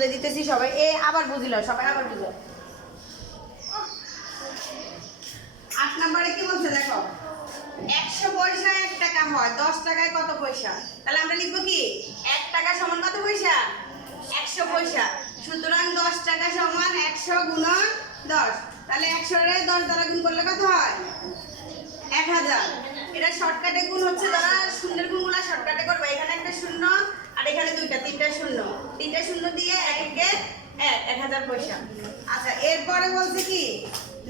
বুঝে দিতেছি সবাই আবার বুঝিল সবাই আবার বুঝো 8 নম্বরে কি বলছে দেখো 100 পয়সা 1 টাকা হয় 10 টাকায় কত পয়সা তাহলে আমরা লিখব কি 1 টাকা সমান কত পয়সা 100 পয়সা সুতরাং 10 টাকা সমান 100 গুণন 10 তাহলে 100 রে 10 দ্বারা গুণ করলে কত হয় 1000 এটা শর্টকাটে গুণ হচ্ছে যারা শূন্যের গুণগুলো শর্টকাটে করবে এখানে একটা শূন্য আর এখানে তিনটা শূন্য দিয়ে একে 1000 পয়সা আচ্ছা এরপরে বলছে কি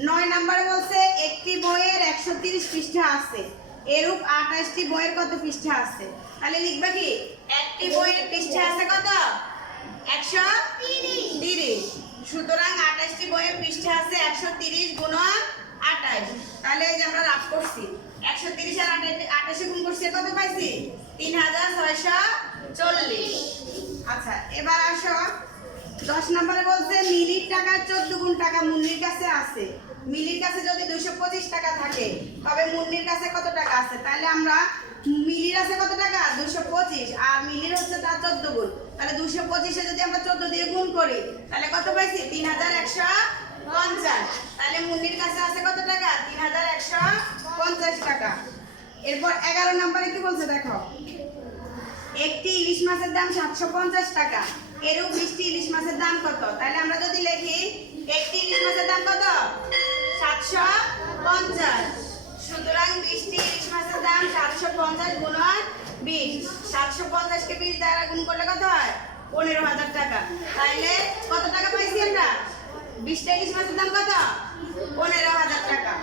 9 নম্বরে বলছে একটি বইয়ের 130 পৃষ্ঠা আছে এরূপ 28টি বইয়ের কত পৃষ্ঠা আছে তাহলে লিখবা কি একটি বইয়ের পৃষ্ঠা আছে কত 130 সুতরাং 28টি বইয়ের পৃষ্ঠা আছে 130 গুণন 28 তাহলে এই যে আমরা রাফ করছি 130 আর 28 গুণ করছি কত পাইছি 3640 আচ্ছা এবার আসো 10 নম্বরে বলছে মিলির টাকা 14 গুণ টাকা মুন্নির কাছে আছে মিলির কাছে যদি 225 টাকা থাকে তবে মুন্নির কাছে কত টাকা আছে তাহলে আমরা মিলির আছে কত টাকা 225 আর মিলির হচ্ছে তার 14 গুণ তাহলে 225 এ যদি আমরা 14 দিয়ে গুণ করি তাহলে কত পাইছি 3150 তাহলে মুন্নির কাছে আছে কত টাকা 3150 টাকা এরপর 11 নম্বরে কি বলছে দেখো একটি ইলিশ মাছের দাম 750 টাকা এরূপ 20টি ইলিশ মাছের দাম কত তাহলে আমরা যদি লিখি একটি ইলিশ মাছের দাম কত 750 সুতরাং 20টি ইলিশ মাছের দাম 750 গুণন 20 750 কে 20 দ্বারা গুণ করলে কত হয় 15000 টাকা তাহলে কত টাকা পাইছি আমরা 20টা ইলিশ মাছের দাম কত 15000 টাকা